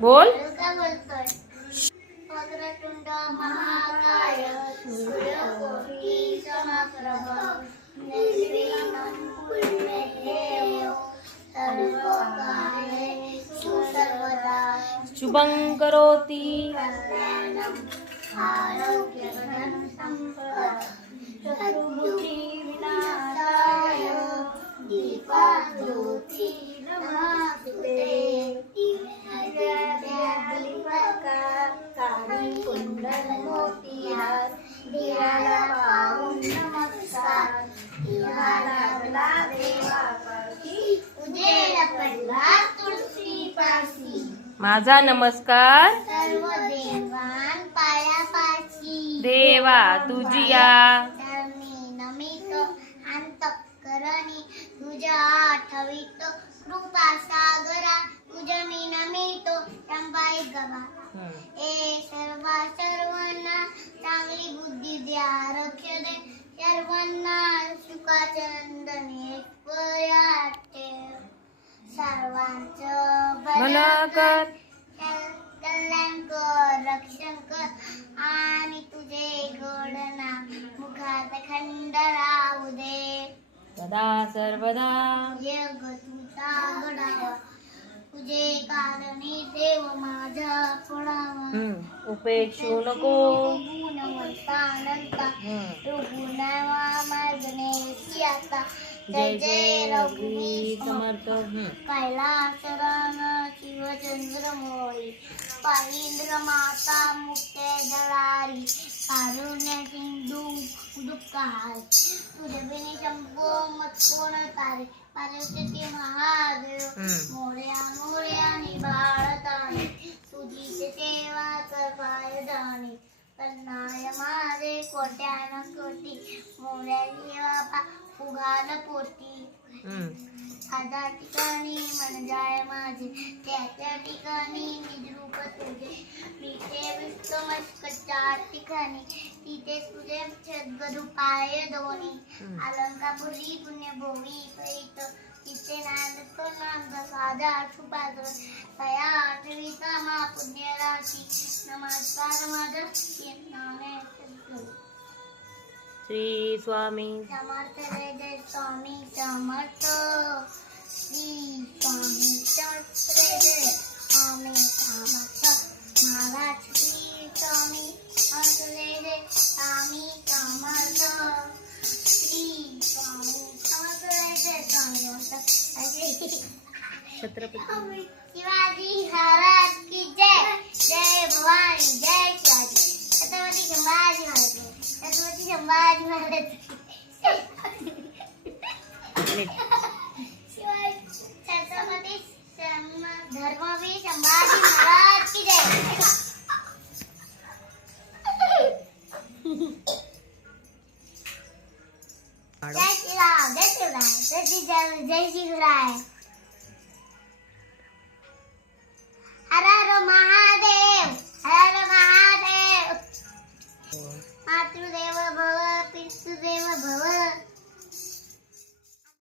बोल. काय बोलतोय? वक्रतुंड महाकाय सूर्यकोटि समप्रभ निर्विघ्नं कुरु सर्वकार्येषु सर्वदा शुभं करोति कल्याणं आरोग्यधनं सम्पदां शत्रुबुद्धि विनाशाय दीपज्योति नमस्ते कुंडल मोतीहार दिवाला पाहून नमस्कार दिवाला देवापाशी उजेड पडला तुळशी पाशी माझा नमस्कार सर्व देवान पायापाशी देवा तुझिया चरणी नमित अंतःकरणी तुझ्या आठवित कृपा सागरा तुझ्या मी नमितो चंपाई गवा ए सर्वांना चांगली बुद्धी द्या रक्ष दे सर्वांना सुखाचंदने सर्वांचं भलं कर कल्याण कर रक्षण कर आणि तुझे गोड नाम मुखात खंड राहू दे सदा सर्वदा जग तुझा घडावा तुझे कारणी देव माझा पडावा उपेक्षू नको गुणवंता अनंता तू गुणावा मार्गने आता जय जय रघुवीर समर्थ. कैलास रान शिवचंद्र मोळी पाहिंद्र माता मुक्ते दळारी कारुण्य सिंधू दुःखार तुझे बिनी शंभो मत कोण तारे पार्वती महादेव मोर्या मोर्या निबाळताने तुझी सेवा कर पायदाने कन्नाय माझे कोट्यान कोटी मोर्या देवा उघाल पोटी माझ्या ठिकाणी मन जाय माझे त्या ठिकाणी निजरूप तुझे मी ते विष्णुमस्क चार ठिकाणी तिथे तुझे छद्गदू पाय दोन्ही अलंकापुरी पुण्यभूमी पैत तिथे नांदतो नांद साधा सुपात्र तया आठवीचा मा पुण्य राशी नमस्कार माझं नामे श्री स्वामी समर्थ जय जय स्वामी समर्थ श्री स्वामी समर्थ जय जय स्वामी समर्थ महाराज श्री स्वामी समर्थ जय जय स्वामी समर्थ श्री स्वामी समर्थ जय जय स्वामी समर्थ छत्रपती शिवाजी महाराज की जय जय भवानी जय शिवाजी छत्रपती संभाजी महाराज छत्रपती संभाजी महाराज छत्रपती धर्मवीर संभाजी महाराज की जय. जय श्री राम जय शिवराय जय श्री